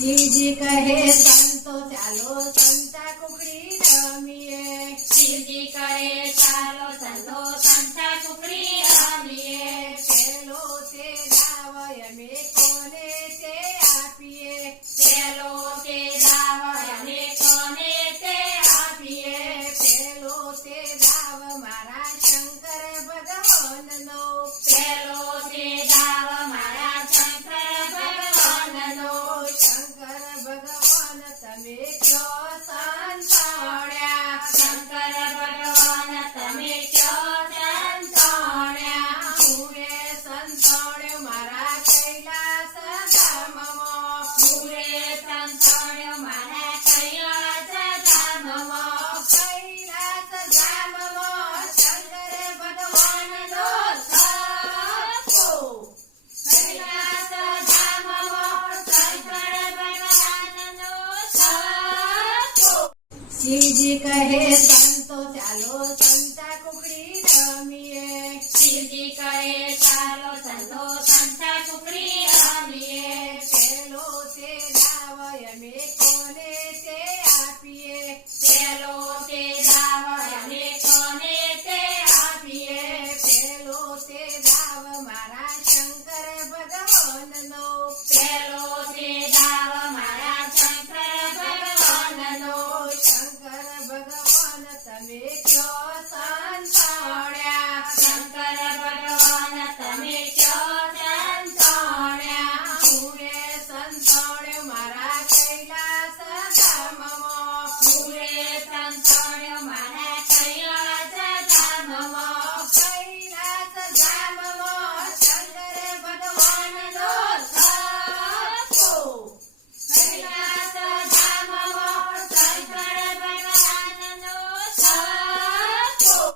શિવજી કહે સંતો ચાલો સંતા કુકડી રમીએ. શિવજી કહે ચાલો સંતો સંતા કુકડી રમીએ. પેલો તે દાવ અમે કોને તે આપીએ. પેલો તે દાવ અમે કોને તે આપીએ. પેલો તે દાવ મારા શંકર ભગવાનનો. પેલો તે દાવ મારા શંકર ભગવાનનો. શંકર ભગવાન તમે કયો સંતાણ્યા. શંકર ભગવાન તમે ક્યો સંતાણ્યા. હું એ સંતાણ્યો મારા કૈલાસ ધામમાં. હું એ સંતાણ્યો મારા કૈલાસ ધામમાં. કૈલાસ ધામમાં શંકર ભગવાનનો થપ્પો. કૈલાસ ધામમાં શંકર ભગવાનનો થપ્પો. શિવજી કહે સંતો ચાલો સંતા કુકડી રમીએ. શિવજી કહે ચાલો સંતો સંતા કુકડી રમીએ. પેલો તે દાવ અમે કોને તે આપીએ. પેલો તે દાવ અમે કોને તે આપીએ. પેલો તે દાવ મારા શંકર ભગવાનનો. પેલો તે દાવ મારા શંકર ભગવાનનો. શંકર ભગવાન તમે કયો સંતાણ્યા. શંકર ભગવાન તમે ક્યો સંતાણ્યા. હું એ સંતાણ્યો મારા કૈલાસ ધામમાં. હું એ સંતાણ્યો મારા કૈલાસ ધામમાં. કૈલાસ ધામમાં શંકર ભગવાનનો થપ્પો. કૈલાસ ધામમાં શંકર ભગવાનનો થપ્પો.